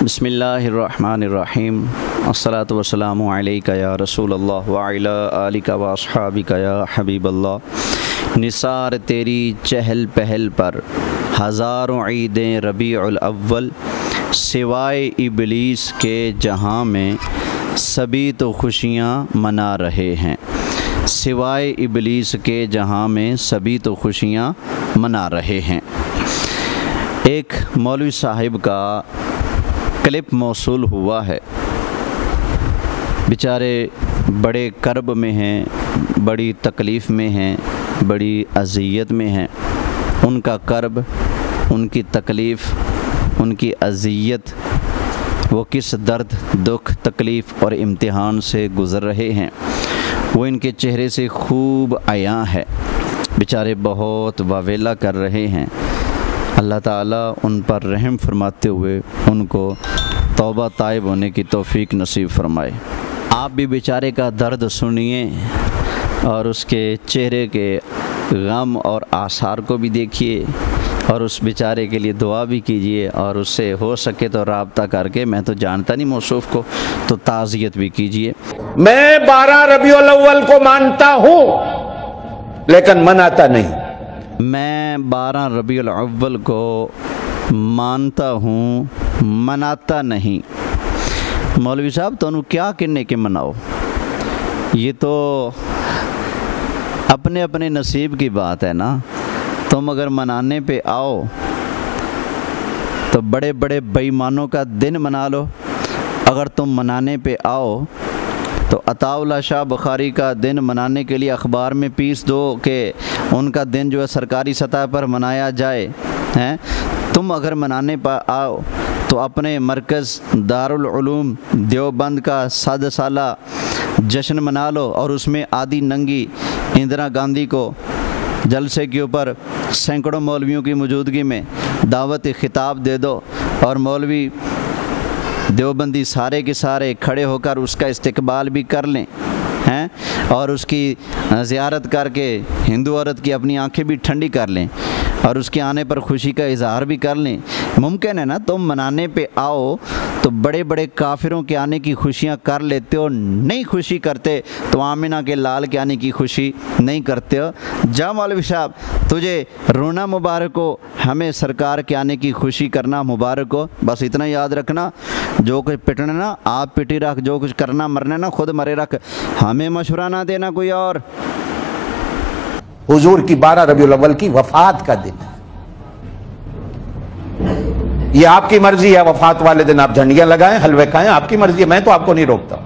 بسم اللہ الرحمن الرحیم الصلاۃ والسلام علیکہ یا رسول اللہ وعلی آلکہ و اصحابکہ یا حبیب اللہ۔ نثار تیری چہل پہل پر ہزاروں عیدیں ربیع الاول، سوائے ابلیس کے جہاں میں سبھی تو خوشیاں منا رہے ہیں، سوائے ابلیس کے جہاں میں سبھی تو خوشیاں منا رہے ہیں۔ ایک مولوی صاحب کا کلپ موصول ہوا ہے، بیچارے بڑے کرب میں ہیں، بڑی تکلیف میں ہیں، بڑی اذیت میں ہیں۔ ان کا کرب، ان کی تکلیف، ان کی اذیت، وہ کس درد، دکھ، تکلیف اور امتحان سے گزر رہے ہیں، وہ ان کے چہرے سے خوب عیاں ہے۔ بیچارے بہت واویلا کر رہے ہیں۔ اللہ تعالیٰ ان پر رحم فرماتے ہوئے ان کو توبہ تائب ہونے کی توفیق نصیب فرمائے۔ آپ بھی بیچارے کا درد سنیے اور اس کے چہرے کے غم اور آثار کو بھی دیکھیے، اور اس بیچارے کے لیے دعا بھی کیجیے، اور اس سے ہو سکے تو رابطہ کر کے، میں تو جانتا نہیں موصوف کو، تو تعزیت بھی کیجیے۔ میں 12 ربیع الاول کو مانتا ہوں لیکن مناتا نہیں۔ میں 12 ربیع الاول کو مانتا ہوں، مناتا نہیں۔ مولوی صاحب تو کیا کہنے کے مناؤ، یہ تو اپنے اپنے نصیب کی بات ہے نا۔ تم اگر منانے پہ آؤ تو بڑے بڑے بے ایمانوں کا دن منا لو، اگر تم منانے پہ آؤ تو عطا اللہ شاہ بخاری کا دن منانے کے لیے اخبار میں پیس دو کہ ان کا دن جو ہے سرکاری سطح پر منایا جائے ہیں۔ تم اگر منانے پہ آؤ تو اپنے مرکز دارالعلوم دیوبند کا 100 سالہ جشن منا لو، اور اس میں آدھی ننگی اندرا گاندھی کو جلسے کے اوپر سینکڑوں مولویوں کی موجودگی میں دعوت خطاب دے دو، اور مولوی دیوبندی سارے کے سارے کھڑے ہو کر اس کا استقبال بھی کر لیں ہیں، اور اس کی زیارت کر کے ہندو عورت کی اپنی آنکھیں بھی ٹھنڈی کر لیں، اور اس کے آنے پر خوشی کا اظہار بھی کر لیں۔ ممکن ہے نا، تم منانے پہ آؤ تو بڑے بڑے کافروں کے آنے کی خوشیاں کر لیتے ہو، نہیں خوشی کرتے تو آمنہ کے لال کے آنے کی خوشی نہیں کرتے ہو۔ جا مولوی صاحب، تجھے رونا مبارک ہو، ہمیں سرکار کے آنے کی خوشی کرنا مبارک ہو۔ بس اتنا یاد رکھنا، جو کچھ پٹنا نا آپ پٹی رکھ، جو کچھ کرنا مرنا نا خود مرے رکھ، ہمیں مشورہ نہ دینا کوئی اور۔ حضور کی 12 ربیع الاول کی وفات کا دن ہے، یہ آپ کی مرضی ہے، وفات والے دن آپ جھنڈیاں لگائیں، حلوے کھائیں، آپ کی مرضی ہے، میں تو آپ کو نہیں روکتا۔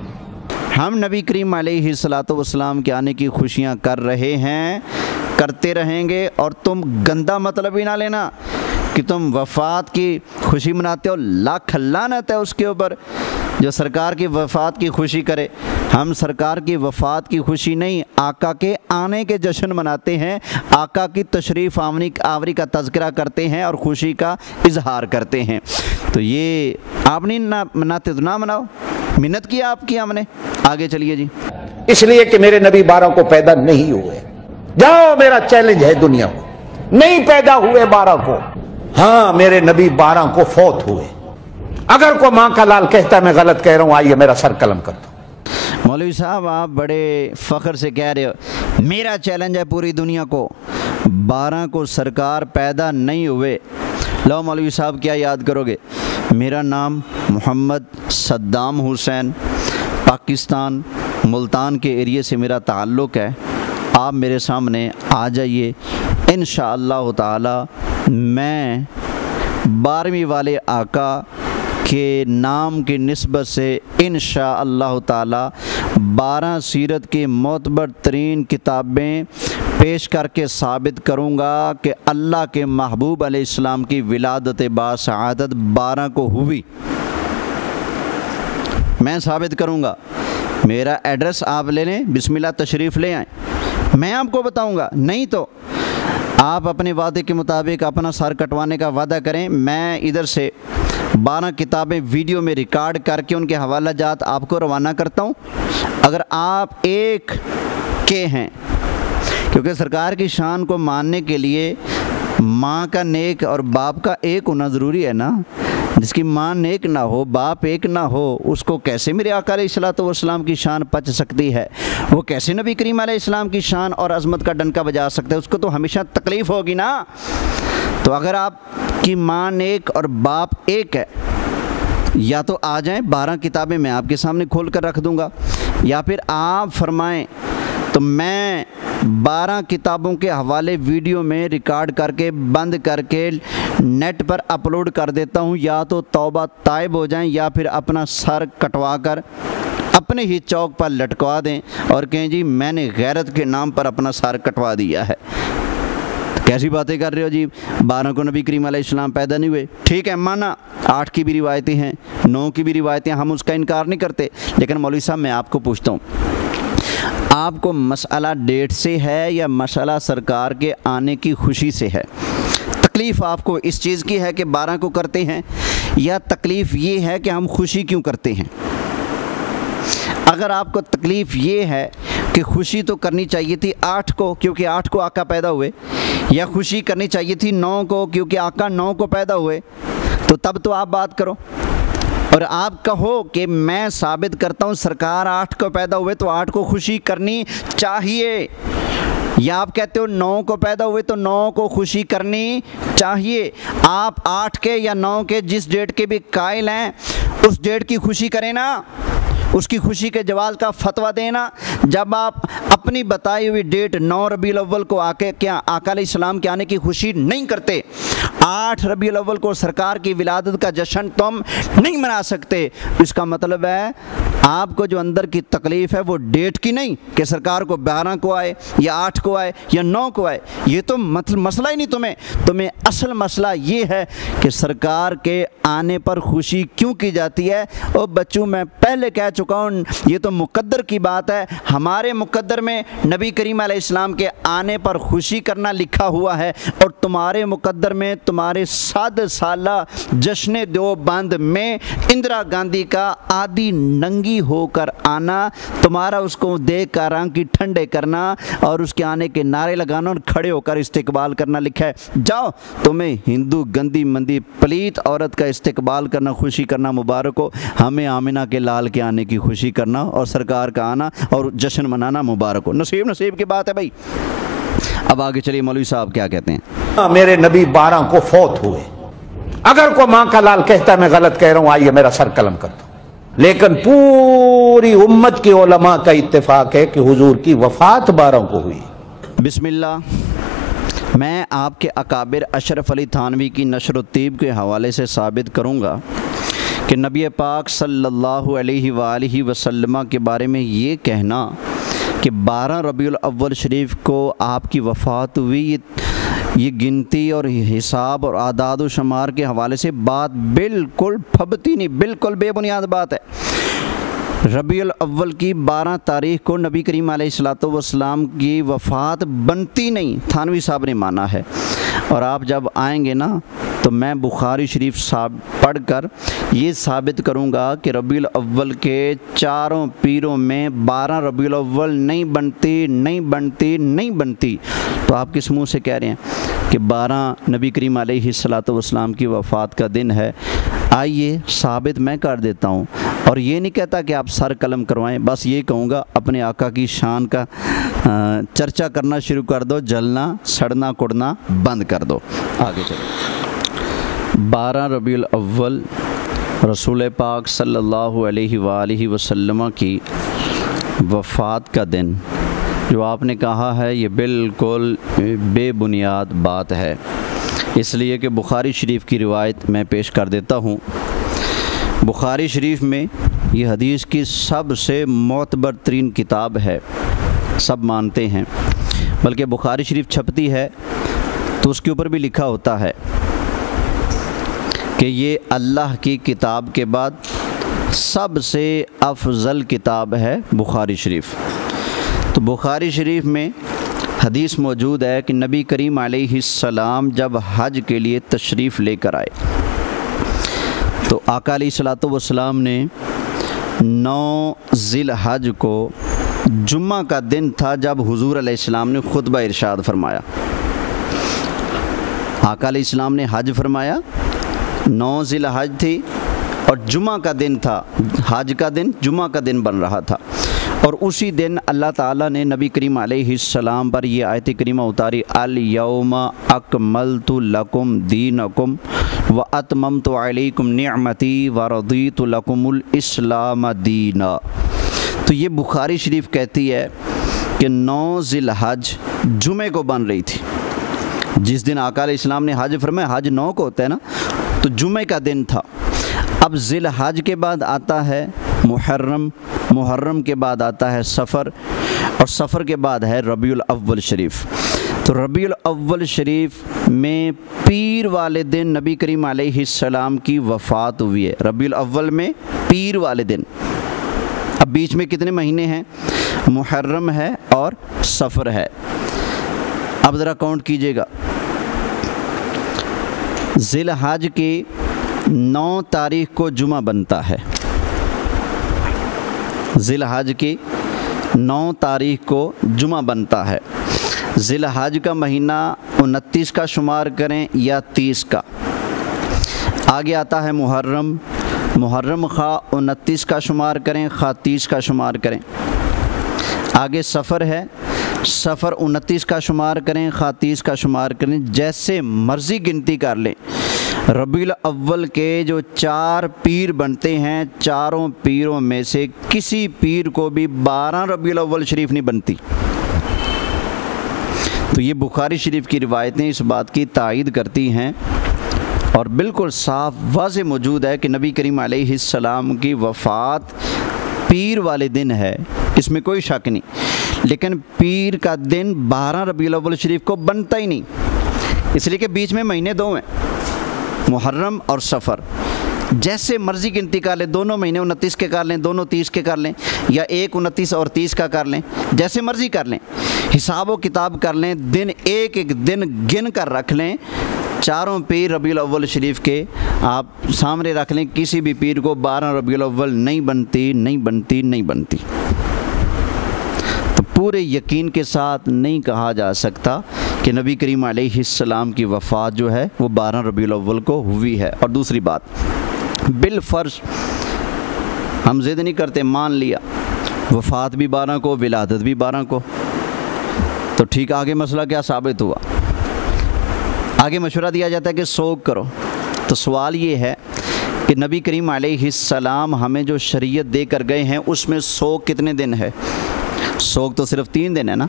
ہم نبی کریم علیہ الصلوۃ والسلام کے آنے کی خوشیاں کر رہے ہیں، کرتے رہیں گے، اور تم گندا مطلب ہی نہ لینا کہ تم وفات کی خوشی مناتے ہو۔ لاکھ لعنت ہے اس کے اوپر جو سرکار کی وفات کی خوشی کرے۔ ہم سرکار کی وفات کی خوشی نہیں، آقا کے آنے کے جشن مناتے ہیں، آقا کی تشریف آوری کا تذکرہ کرتے ہیں اور خوشی کا اظہار کرتے ہیں۔ تو یہ آپ نہیں مناتے تو نہ مناؤ، منت کیا آپ کی ہم نے۔ آگے چلیے جی۔ اس لیے کہ میرے نبی 12 کو پیدا نہیں ہوئے۔ جاؤ، میرا چیلنج ہے دنیا کو، نہیں پیدا ہوئے 12 کو۔ ہاں، میرے نبی 12 کو فوت ہوئے۔ اگر کوئی ماں کا لال کہتا ہے میں غلط کہہ رہا ہوں، آئیے میرا سر قلم کر دو۔ مولوی صاحب، آپ بڑے فخر سے کہہ رہے ہو میرا چیلنج ہے پوری دنیا کو، 12 کو سرکار پیدا نہیں ہوئے۔ لو مولوی صاحب، کیا یاد کرو گے؟ میرا نام محمد صدام حسین، پاکستان ملتان کے ایریے سے میرا تعلق ہے۔ آپ میرے سامنے آ جائیے، انشاءاللہ تعالی میں 12ویں والے آقا کے نام کی نسبت سے انشاءاللہ تعالی 12 سیرت کی معتبر ترین کتابیں پیش کر کے ثابت کروں گا کہ اللہ کے محبوب علیہ السلام کی ولادت باسعادت 12 کو ہوئی۔ میں ثابت کروں گا، میرا ایڈریس آپ لے لیں، بسم اللہ تشریف لے آئیں، میں آپ کو بتاؤں گا۔ نہیں تو آپ اپنے وعدے کے مطابق اپنا سر کٹوانے کا وعدہ کریں، میں ادھر سے 12 کتابیں ویڈیو میں ریکارڈ کر کے ان کے حوالہ جات آپ کو روانہ کرتا ہوں۔ اگر آپ ایک کے ہیں، کیونکہ سرکار کی شان کو ماننے کے لیے ماں کا نیک اور باپ کا ایک ہونا ضروری ہے نا۔ جس کی ماں نیک نہ ہو، باپ ایک نہ ہو، اس کو کیسے میرے آقا علیہ الصلوۃ والسلام کی شان پچ سکتی ہے؟ وہ کیسے نبی کریم علیہ السلام کی شان اور عظمت کا ڈنکا بجا سکتا ہے؟ اس کو تو ہمیشہ تکلیف ہوگی نا۔ تو اگر آپ کی ماں نیک اور باپ ایک ہے، یا تو آ جائیں، 12 کتابیں میں آپ کے سامنے کھول کر رکھ دوں گا، یا پھر آپ فرمائیں تو میں 12 کتابوں کے حوالے ویڈیو میں ریکارڈ کر کے بند کر کے نیٹ پر اپلوڈ کر دیتا ہوں۔ یا تو توبہ طائب ہو جائیں، یا پھر اپنا سر کٹوا کر اپنے ہی چوک پر لٹکوا دیں اور کہیں جی میں نے غیرت کے نام پر اپنا سر کٹوا دیا ہے۔ کیسی باتیں کر رہے ہو جی؟ 12 کو نبی کریم علیہ السلام پیدا نہیں ہوئے، ٹھیک ہے مانا 8 کی بھی روایتیں ہیں، 9 کی بھی روایتیں، ہم اس کا انکار نہیں کرتے، لیکن مولوی صاحب میں آپ کو پوچھتا ہوں، آپ کو مسئلہ ڈیٹ سے ہے یا مسئلہ سرکار کے آنے کی خوشی سے ہے؟ تکلیف آپ کو اس چیز کی ہے کہ 12 کو کرتے ہیں، یا تکلیف یہ ہے کہ ہم خوشی کیوں کرتے ہیں؟ اگر آپ کو تکلیف یہ ہے کہ خوشی تو کرنی چاہیے تھی 8 کو کیونکہ 8 کو آقا پیدا ہوئے، یا خوشی کرنی چاہیے تھی 9 کو کیونکہ آقا 9 کو پیدا ہوئے، تو تب تو آپ بات کرو اور آپ کہو کہ میں ثابت کرتا ہوں سرکار 8 کو پیدا ہوئے تو 8 کو خوشی کرنی چاہیے، یا آپ کہتے ہو 9 کو پیدا ہوئے تو 9 کو خوشی کرنی چاہیے۔ آپ 8 کے یا 9 کے جس ڈیٹ کے بھی قائل ہیں اس ڈیٹ کی خوشی کریں نا، اس کی خوشی کے جواز کا فتویٰ دینا۔ جب آپ اپنی بتائی ہوئی ڈیٹ 9 ربیع الاول کو کیا آقا علیہ السلام کے آنے کی خوشی نہیں کرتے، 8 ربیع الاول کو سرکار کی ولادت کا جشن تم نہیں منا سکتے، اس کا مطلب ہے آپ کو جو اندر کی تکلیف ہے وہ ڈیٹ کی نہیں کہ سرکار کو 12 کو آئے یا 8 کو آئے یا 9 کو آئے، یہ تو مسئلہ ہی نہیں تمہیں اصل مسئلہ یہ ہے کہ سرکار کے آنے پر خوشی کیوں کی جاتی ہے۔ اور بچوں میں پہلے کہہ چکا ہوں یہ تو مقدر کی بات ہے، ہمارے مقدر میں نبی کریم علیہ السلام کے آنے پر خوشی کرنا لکھا ہوا ہے، اور تمہارے مقدر میں تمہارے 7 سالہ جشن دیوبند میں اندرا گاندھی کا آدھی ننگی ہو کر آنا، تمہارا اس کو دیکھ کر آنکھیں ٹھنڈے کرنا اور اس کے آنے کے نعرے لگانا اور کھڑے ہو کر استقبال کرنا لکھا ہے۔ جاؤ، تمہیں ہندو گندی مندی پلیت عورت کا استقبال کرنا خوشی کرنا مبارک ہو، ہمیں آمنہ کے لال کے آنے کی خوشی کرنا اور سرکار کا آنا اور جشن منانا مبارک ہو۔ نصیب کی بات ہے بھائی۔ اب آگے چلیے مولوی صاحب کیا کہتے ہیں۔ میرے نبی 12 کو فوت ہوئے، اگر کوئی ماں کا لال کہتا ہے میں غلط کہہ رہا ہوں آئیے میرا سر قلم کر دو، لیکن پوری امت کے علماء کا اتفاق ہے کہ حضور کی وفات 12 کو ہوئی۔ بسم اللہ، میں آپ کے اکابر اشرف علی تھانوی کی نشر و طیب کے حوالے سے ثابت کروں گا کہ نبی پاک صلی اللہ علیہ وآلہ وسلم کے بارے میں یہ کہنا کہ 12 ربیع الاول شریف کو آپ کی وفات ہوئی، یہ گنتی اور حساب اور اعداد و شمار کے حوالے سے بات بالکل پھبتی نہیں، بالکل بے بنیاد بات ہے۔ ربیع الاول کی 12 تاریخ کو نبی کریم علیہ الصلوۃ والسلام کی وفات بنتی نہیں، تھانوی صاحب نے مانا ہے۔ اور آپ جب آئیں گے نا تو میں بخاری شریف پڑھ کر یہ ثابت کروں گا کہ ربیع الاول کے 4 پیروں میں 12 ربیع الاول نہیں بنتی، تو آپ کس منہ سے کہہ رہے ہیں کہ 12 نبی کریم علیہ الصلوۃ والسلام کی وفات کا دن ہے؟ آئیے ثابت میں کر دیتا ہوں، اور یہ نہیں کہتا کہ آپ سر قلم کروائیں، بس یہ کہوں گا اپنے آقا کی شان کا چرچا کرنا شروع کر دو، جلنا سڑنا کڑنا بند کر دو۔ آگے چلو۔ 12 ربیع الاول رسول پاک صلی اللہ علیہ وآلہ وسلم کی وفات کا دن جو آپ نے کہا ہے یہ بالکل بے بنیاد بات ہے، اس لیے کہ بخاری شریف کی روایت میں پیش کر دیتا ہوں۔ بخاری شریف میں یہ حدیث کی سب سے معتبر ترین کتاب ہے، سب مانتے ہیں، بلکہ بخاری شریف چھپتی ہے تو اس کے اوپر بھی لکھا ہوتا ہے کہ یہ اللہ کی کتاب کے بعد سب سے افضل کتاب ہے بخاری شریف۔ تو بخاری شریف میں حدیث موجود ہے کہ نبی کریم علیہ السلام جب حج کے لیے تشریف لے کر آئے تو آقا علیہ الصلوۃ والسلام نے 9 ذی الحج کو جمعہ کا دن تھا جب حضور علیہ السلام نے خطبہ ارشاد فرمایا۔ آقا علیہ السلام نے حج فرمایا 9 ذی الحج تھی اور جمعہ کا دن تھا، حج کا دن جمعہ کا دن بن رہا تھا، اور اسی دن اللہ تعالیٰ نے نبی کریم علیہ السلام پر یہ آیت کریمہ اتاری، الیوم اکملت لکم دینکم واتممت علیکم نعمتی ورضیت لکم الاسلام دینا۔ تو یہ بخاری شریف کہتی ہے کہ 9 ذی الحج جمعے کو بن رہی تھی، جس دن آقا علیہ السلام نے حج فرمایا، حج 9 کو ہوتا ہے نا، تو جمعے کا دن تھا۔ اب ذی الحج کے بعد آتا ہے محرم، محرم کے بعد آتا ہے سفر، اور سفر کے بعد ہے ربیع الاول شریف۔ تو ربیع الاول شریف میں پیر والے دن نبی کریم علیہ السلام کی وفات ہوئی ہے، ربیع الاول میں پیر والے دن۔ اب بیچ میں کتنے مہینے ہیں؟ محرم ہے اور سفر ہے۔ اب ذرا کاؤنٹ کیجئے گا، ذی الحج کی 9 تاریخ کو جمعہ بنتا ہے، ذی الحج کی 9 تاریخ کو جمعہ بنتا ہے۔ ذی الحج کا مہینہ 29 کا شمار کریں یا 30 کا۔ آگے آتا ہے محرم، محرم خواہ 29 کا شمار کریں خواہ 30 کا شمار کریں۔ آگے سفر ہے، سفر 29 کا شمار کریں خواہ 30 کا شمار کریں، جیسے مرضی گنتی کر لیں۔ ربیع الاول کے جو 4 پیر بنتے ہیں، چاروں پیروں میں سے کسی پیر کو بھی 12 ربیع الاول شریف نہیں بنتی۔ تو یہ بخاری شریف کی روایتیں اس بات کی تائید کرتی ہیں، اور بالکل صاف واضح موجود ہے کہ نبی کریم علیہ السلام کی وفات پیر والے دن ہے، اس میں کوئی شک نہیں، لیکن پیر کا دن 12 ربیع الاول شریف کو بنتا ہی نہیں، اس لیے کہ بیچ میں مہینے 2 ہیں، محرم اور سفر۔ جیسے مرضی گنتی کر لیں، دونوں مہینے 29 کے کر لیں، دونوں 30 کے کر لیں، یا ایک 29 اور 30 کا کر لیں، جیسے مرضی کر لیں، حساب و کتاب کر لیں، دن ایک ایک دن گن کر رکھ لیں۔ چاروں پیر ربیع الاول شریف کے آپ سامنے رکھ لیں، کسی بھی پیر کو 12 ربیع الاول نہیں بنتی، نہیں بنتی، نہیں بنتی۔ تو پورے یقین کے ساتھ نہیں کہا جا سکتا کہ نبی کریم علیہ السلام کی وفات جو ہے وہ 12 ربیع الاول کو ہوئی ہے۔ اور دوسری بات، بالفرض ہم ضد نہیں کرتے، مان لیا وفات بھی 12 کو، ولادت بھی 12 کو، تو ٹھیک، آگے مسئلہ کیا ثابت ہوا؟ آگے مشورہ دیا جاتا ہے کہ سوگ کرو۔ تو سوال یہ ہے کہ نبی کریم علیہ السلام ہمیں جو شریعت دے کر گئے ہیں اس میں سوگ کتنے دن ہے؟ سوگ تو صرف 3 دن ہے نا۔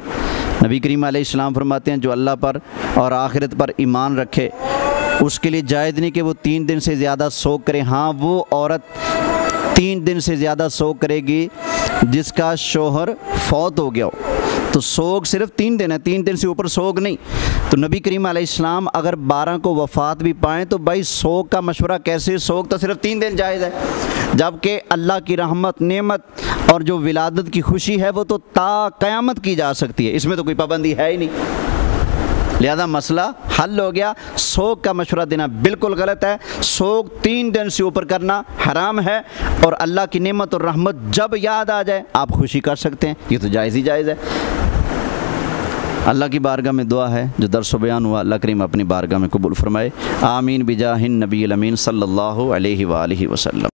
نبی کریم علیہ السلام فرماتے ہیں جو اللہ پر اور آخرت پر ایمان رکھے اس کے لیے جائز نہیں کہ وہ 3 دن سے زیادہ سوگ کرے۔ ہاں، وہ عورت 3 دن سے زیادہ سوگ کرے گی جس کا شوہر فوت ہو گیا ہو، تو سوگ صرف 3 دن ہے، 3 دن سے اوپر سوگ نہیں۔ تو نبی کریم علیہ السلام اگر 12 کو وفات بھی پائیں تو بھائی سوگ کا مشورہ کیسے؟ سوگ تو صرف 3 دن جائز ہے، جبکہ اللہ کی رحمت، نعمت اور جو ولادت کی خوشی ہے وہ تو تا قیامت کی جا سکتی ہے، اس میں تو کوئی پابندی ہے ہی نہیں۔ لہذا مسئلہ حل ہو گیا۔ سوگ کا مشورہ دینا بالکل غلط ہے، سوگ 3 دن سے اوپر کرنا حرام ہے، اور اللہ کی نعمت اور رحمت جب یاد آ جائے آپ خوشی کر سکتے ہیں، یہ تو جائز ہی جائز ہے۔ اللہ کی بارگاہ میں دعا ہے، جو درس و بیان ہوا اللہ کریم اپنی بارگاہ میں قبول فرمائے، آمین بجاہ النبی الامین صلی اللہ علیہ وآلہ وسلم۔